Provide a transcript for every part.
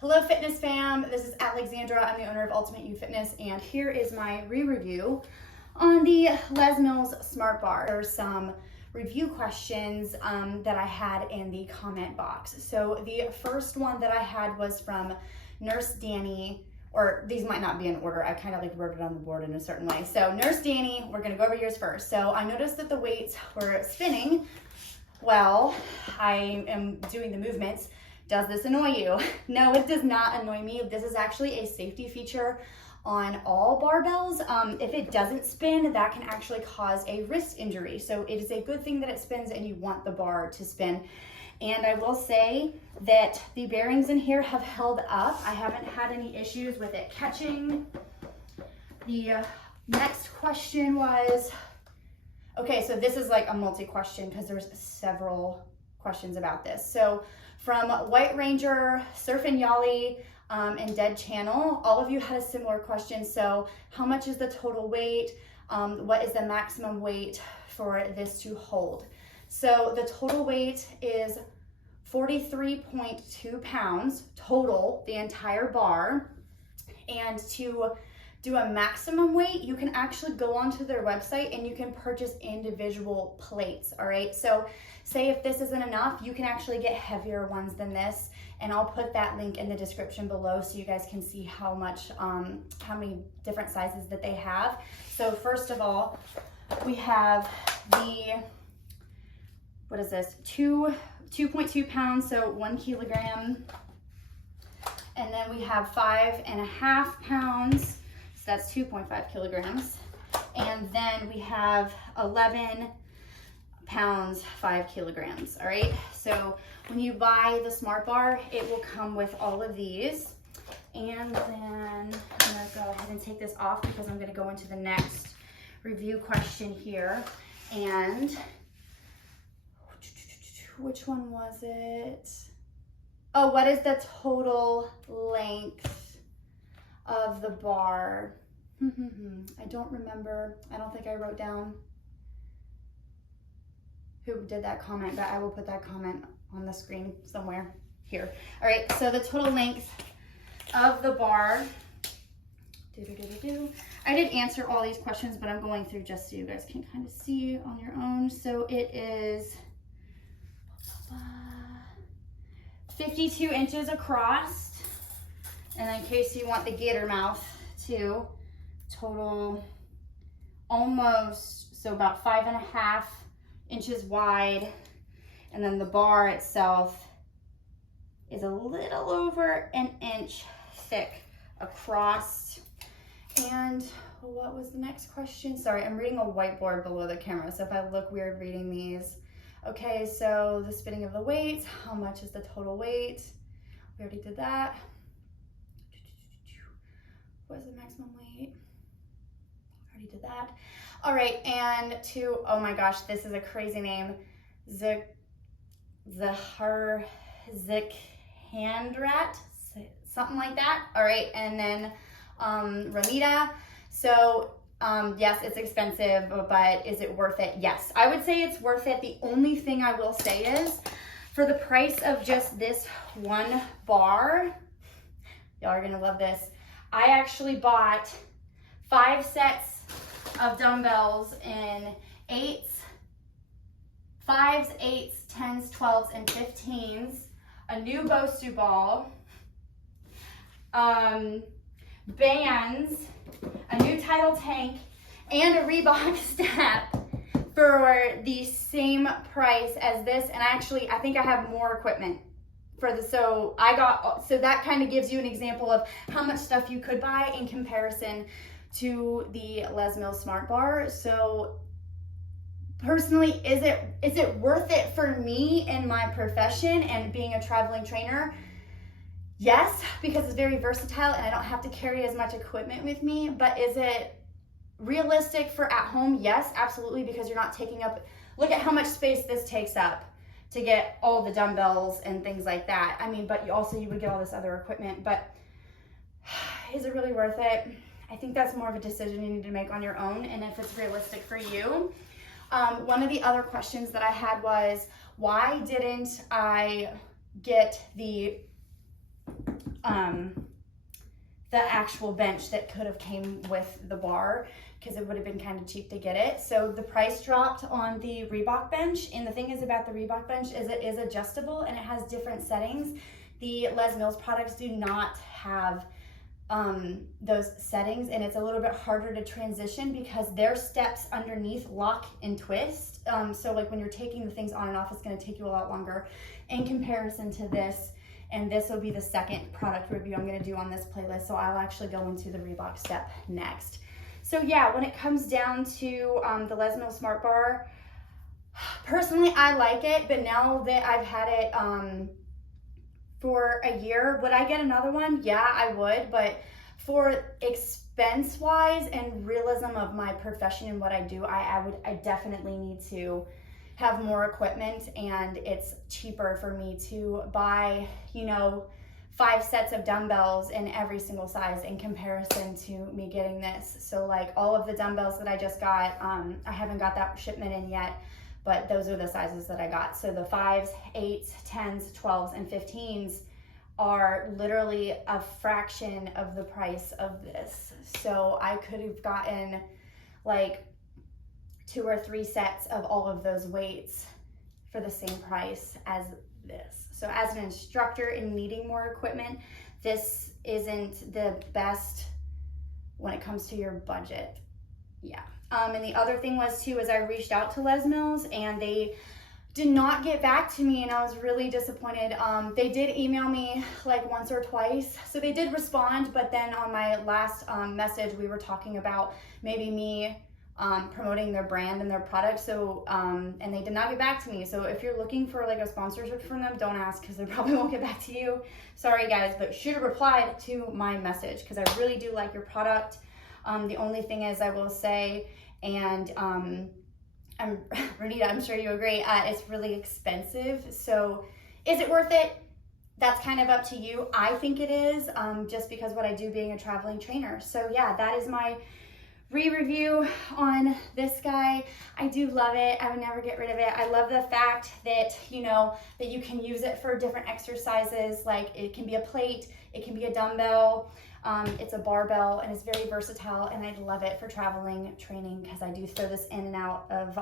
Hello fitness fam, this is Alexandra. I'm the owner of Ultimate U Fitness, and here is my re-review on the Les Mills Smart Bar. There's some review questions that I had in the comment box. So the first one that I had was from Nurse Danny, or these might not be in order. I kind of like wrote it on the board in a certain way. So Nurse Danny, we're gonna go over yours first. So I noticed that the weights were spinning while I am doing the movements. Does this annoy you? No, it does not annoy me. This is actually a safety feature on all barbells. If it doesn't spin, that can actually cause a wrist injury. So it is a good thing that it spins and you want the bar to spin. And I will say that the bearings in here have held up. I haven't had any issues with it catching. The next question was, okay, so this is like a multi-question because there's several questions about this. So from White Ranger, Surf and Yali, and Dead Channel, all of you had a similar question. So how much is the total weight? What is the maximum weight for this to hold? So the total weight is 43.2 pounds total, the entire bar. And to do a maximum weight, you can actually go onto their website and you can purchase individual plates, all right? So say if this isn't enough, you can actually get heavier ones than this, and I'll put that link in the description below so you guys can see how much, how many different sizes that they have. So first of all, we have the, what is this? 2.2 pounds, so 1 kilogram. And then we have 5.5 pounds. So that's 2.5 kilograms. And then we have 11 pounds, 5 kilograms, all right? So when you buy the Smart Bar, it will come with all of these. And then I'm gonna go ahead and take this off because I'm gonna go into the next review question here. And which one was it? Oh, what is the total length of the bar? I don't remember. I don't think I wrote down who did that comment, but I will put that comment on the screen somewhere here. All right, so the total length of the bar. I did answer all these questions, but I'm going through just so you guys can kind of see on your own. So it is 52 inches across, and in case you want the gator mouth too, total almost, so about 5.5 inches wide, and then the bar itself is a little over an inch thick across. And what was the next question? Sorry, I'm reading a whiteboard below the camera, so if I look weird reading these. Okay, so the spinning of the weights, how much is the total weight? We already did that. What is the maximum weight? Already did that. All right, and to, oh my gosh, this is a crazy name. Zahar Zikhandrat, something like that. All right, and then Ramita. So yes, it's expensive, but is it worth it? Yes, I would say it's worth it. The only thing I will say is, for the price of just this one bar, y'all are gonna love this. I actually bought 5 sets of dumbbells in 8s, 5s, 8s, 10s, 12s, and 15s, a new Bosu ball, bands, a new Tidal Tank, and a Reebok strap for the same price as this. And actually, I think I have more equipment for the, so that kind of gives you an example of how much stuff you could buy in comparison to the Les Mills Smart Bar. So personally, is it worth it for me in my profession and being a traveling trainer? Yes, because it's very versatile and I don't have to carry as much equipment with me. But is it realistic for at home? Yes, absolutely, because you're not taking up, look at how much space this takes up to get all the dumbbells and things like that. I mean, but you would get all this other equipment, but is it really worth it? I think that's more of a decision you need to make on your own, and if it's realistic for you. One of the other questions that I had was, why didn't I get the actual bench that could have came with the bar, because it would have been kind of cheap to get it. So the price dropped on the Reebok bench. And the thing is about the Reebok bench is it is adjustable and it has different settings. The Les Mills products do not have those settings, and it's a little bit harder to transition because their steps underneath lock and twist. So like when you're taking the things on and off, it's going to take you a lot longer in comparison to this. And this will be the second product review I'm going to do on this playlist. So I'll actually go into the Reebok step next. So yeah, when it comes down to the Les Mills Smart Bar, personally I like it, but now that I've had it for a year, would I get another one? Yeah, I would, but for expense wise and realism of my profession and what I do, I definitely need to have more equipment, and it's cheaper for me to buy, you know, 5 sets of dumbbells in every single size in comparison to me getting this. So like all of the dumbbells that I just got, I haven't got that shipment in yet, but those are the sizes that I got. So the 5s, 8s, 10s, 12s, and 15s are literally a fraction of the price of this. So I could have gotten like 2 or 3 sets of all of those weights for the same price as this. So as an instructor in needing more equipment, this isn't the best when it comes to your budget. Yeah. And the other thing was too, is I reached out to Les Mills and they did not get back to me, and I was really disappointed. They did email me like once or twice, so they did respond, but then on my last message, we were talking about maybe me promoting their brand and their product. So, and they did not get back to me. So if you're looking for like a sponsorship from them, don't ask, because they probably won't get back to you. Sorry guys, but should have replied to my message, because I really do like your product. The only thing is I will say, and Renita, I'm sure you agree, it's really expensive. So is it worth it? That's kind of up to you. I think it is, just because what I do being a traveling trainer. So yeah, that is my re-review on this guy. I do love it. I would never get rid of it. I love the fact that, you know, that you can use it for different exercises. Like it can be a plate, it can be a dumbbell, it's a barbell, and it's very versatile, and I love it for traveling training because I do throw this in and out of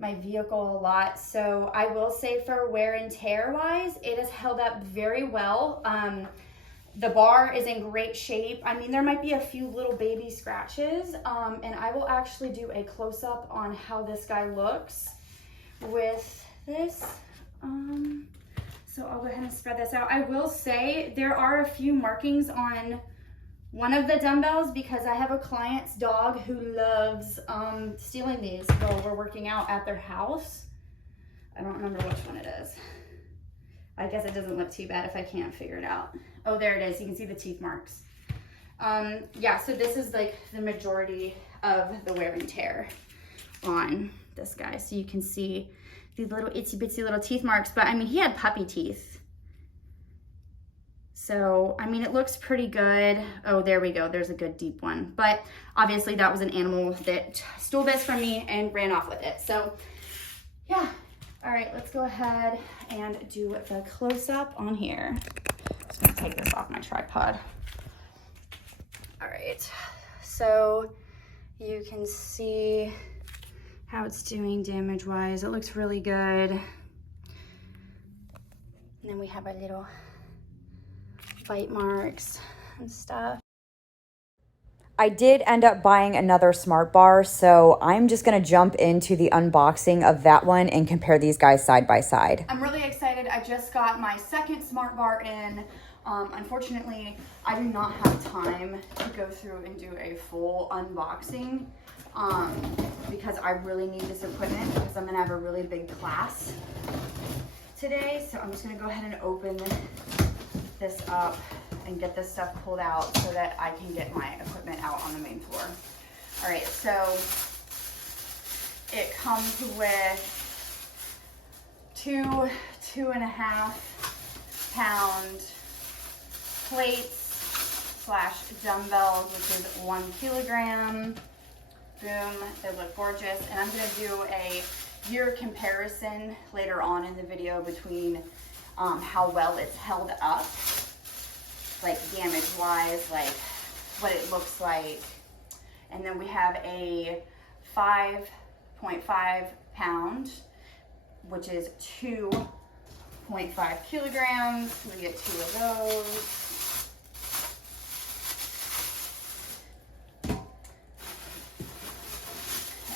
my vehicle a lot. So I will say for wear and tear wise, it has held up very well. The bar is in great shape. I mean, there might be a few little baby scratches, and I will actually do a close-up on how this guy looks with this. So I'll go ahead and spread this out. I will say there are a few markings on one of the dumbbells because I have a client's dog who loves stealing these while we're working out at their house. I don't remember which one it is. I guess it doesn't look too bad if I can't figure it out. Oh, there it is. You can see the teeth marks. Yeah, so this is like the majority of the wear and tear on this guy. So you can see these little itsy bitsy little teeth marks, but I mean, he had puppy teeth. So, I mean, it looks pretty good. Oh, there we go. There's a good deep one. But obviously that was an animal that stole this from me and ran off with it. So yeah. All right, let's go ahead and do the close-up on here. Just gonna take this off my tripod. All right, so you can see how it's doing damage-wise. It looks really good. And then we have our little bite marks and stuff. I did end up buying another smart bar, so I'm just gonna jump into the unboxing of that one and compare these guys side by side. I'm really excited. I just got my second smart bar in. Unfortunately, I do not have time to go through and do a full unboxing because I really need this equipment because I'm gonna have a really big class today. So I'm just gonna go ahead and open this up and get this stuff pulled out so that I can get my equipment out on the main floor. All right, so it comes with 2.5 pound plates / dumbbells, which is 1 kilogram. Boom, they look gorgeous. And I'm gonna do a year comparison later on in the video between how well it's held up. like damage wise, like what it looks like. And then we have a 5.5 pound, which is 2.5 kilograms. We get 2 of those.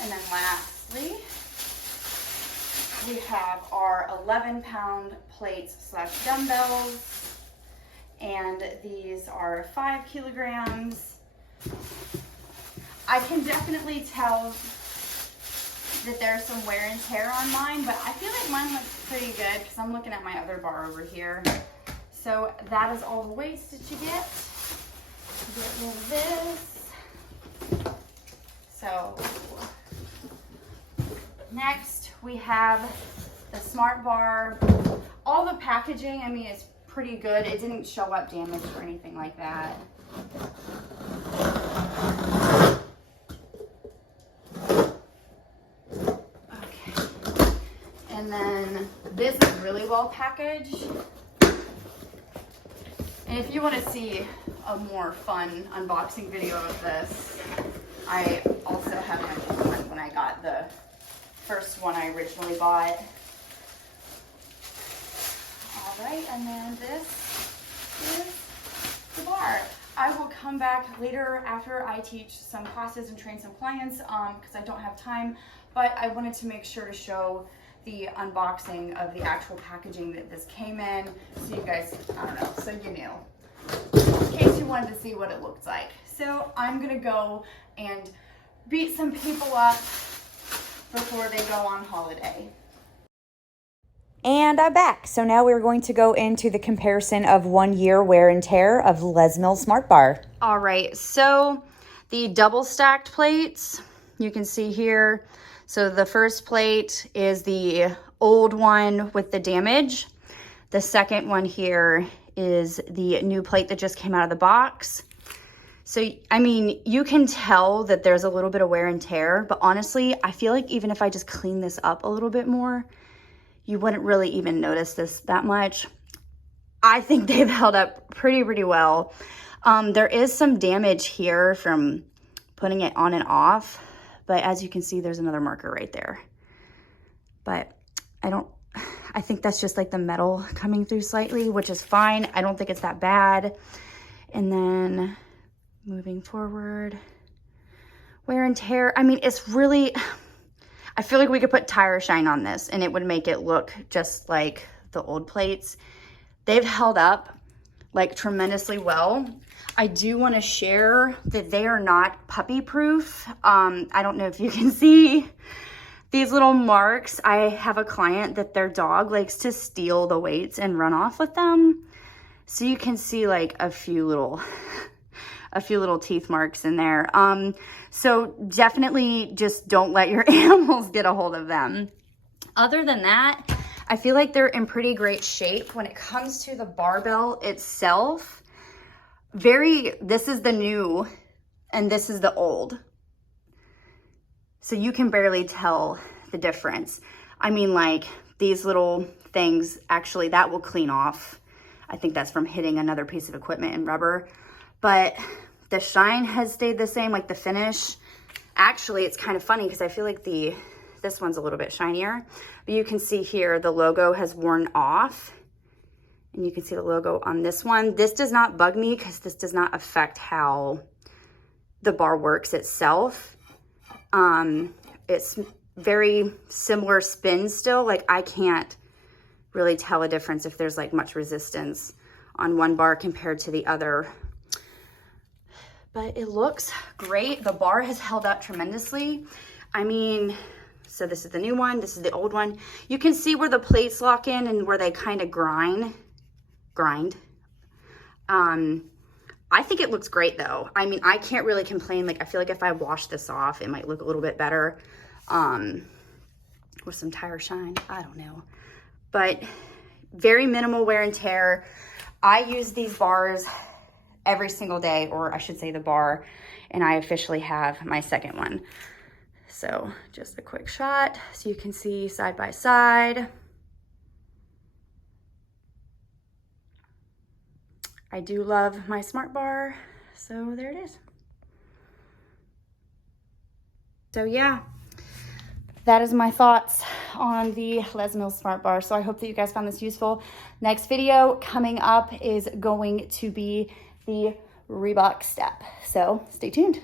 And then lastly, we have our 11-pound plates / dumbbells, and these are 5 kilograms. I can definitely tell that there's some wear and tear on mine, but I feel like mine looks pretty good because I'm looking at my other bar over here. So that is all the weights that you get. Get rid of this. So next we have the Smart Bar. All the packaging, I mean, it's pretty good. It didn't show up damaged or anything like that. Okay. And then this is really well packaged. And if you want to see a more fun unboxing video of this, I also have another one when I got the first one I originally bought. All right, and then this is the bar. I will come back later after I teach some classes and train some clients because I don't have time, but I wanted to make sure to show the unboxing of the actual packaging that this came in, so you guys, I don't know, so you knew, in case you wanted to see what it looked like. So I'm gonna go and beat some people up before they go on holiday. And I'm back. So now we're going to go into the comparison of 1 year wear and tear of Les Mills Smart Bar. All right, so the double stacked plates, you can see here. So the first plate is the old one with the damage. The second one here is the new plate that just came out of the box. So, I mean, you can tell that there's a little bit of wear and tear, but honestly, I feel like even if I just clean this up a little bit more, you wouldn't really even notice this that much. I think they've held up pretty well. There is some damage here from putting it on and off, but as you can see, there's another marker right there. But I think that's just like the metal coming through slightly, which is fine. I don't think it's that bad. And then moving forward, wear and tear. I mean, it's really, I feel like we could put tire shine on this and it would make it look just like the old plates. They've held up like tremendously well. I do want to share that they are not puppy proof. I don't know if you can see these little marks. I have a client that their dog likes to steal the weights and run off with them. So you can see like a few little teeth marks in there. So definitely just don't let your animals get a hold of them. Other than that, I feel like they're in pretty great shape. When it comes to the barbell itself, this is the new and this is the old. So you can barely tell the difference. I mean, like these little things, actually that will clean off. I think that's from hitting another piece of equipment and rubber. But the shine has stayed the same, like the finish. Actually, it's kind of funny because I feel like this one's a little bit shinier. But you can see here the logo has worn off. And you can see the logo on this one. This does not bug me because this does not affect how the bar works itself. It's very similar spin still. Like I can't really tell a difference if there's like much resistance on one bar compared to the other. But it looks great. The bar has held up tremendously. I mean, so this is the new one, this is the old one. You can see where the plates lock in and where they kind of grind. I think it looks great though. I mean, I can't really complain. Like I feel like if I wash this off, it might look a little bit better. With some tire shine, I don't know. But very minimal wear and tear. I use these bars every single day, or I should say the bar, and I officially have my second one. So just a quick shot so you can see side by side. I do love my smart bar, so there it is. So yeah, that is my thoughts on the Les Mills Smart Bar. So I hope that you guys found this useful. Next video coming up is going to be the Reebok Step. So stay tuned.